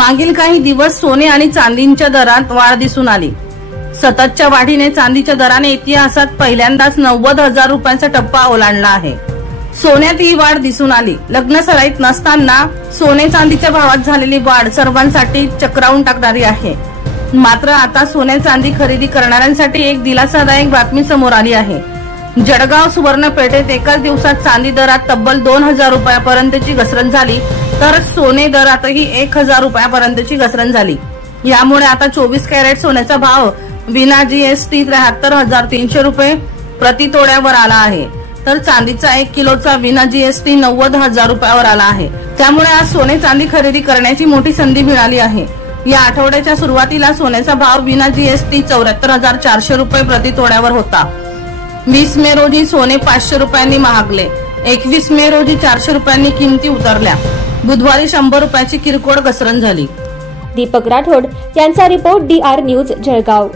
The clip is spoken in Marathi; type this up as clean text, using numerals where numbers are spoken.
मागील काही दिवस सोने आणि चांदीच्या दरात वाढ दिसून आली। सततच्या वाढीने चांदीच्या दराने इतिहासात पहिल्यांदाच 90,000 रुपयांचा टप्पा ओलांडला आहे। सोन्यात ही वाढ दिसून आली। लग्न सराईत नसताना सोने चांदीच्या भावात झालेली वाढ सर्वांसाठी चक्रावून टाकणारी आहे। मात्र आता सोने चांदी खरेदी करणाऱ्यांसाठी एक दिलासादायक बातमी समोर आली आहे। जळगाव सुवर्णपेठेत एकाच दिवसात चांदी दरात तब्बल 2,000 रुपयापर्यंतची घसरण झाली, तर सोने दरातही 1,000 रुपयापर्यंतची घसरण झाली। यामुळे आता 24 कॅरेट सोन्याचा भाव विना जीएसटी 73,300 रुपये प्रति तोड्यावर आला आहे, तर चांदीचा 1 किलोचा विना जीएसटी 90,000 रुपयावर आला आहे। त्यामुळे आज सोने चांदी खरेदी करण्याची मोठी संधी मिळाली आहे। या आठवड्याच्या सुरुवातीला सोन्याचा भाव विना जीएसटी 74,400 रुपये प्रति तोड्यावर होता। 20 मे रोजी सोने 500 रुपयांनी महागले। 21 मे रोजी 400 रुपयांनी किमती उतरल्या। बुधवारी 100 रुपयाची किरकोळ घसरण झाली। दीपक राठोड यांचा रिपोर्ट DR न्यूज जळगाव।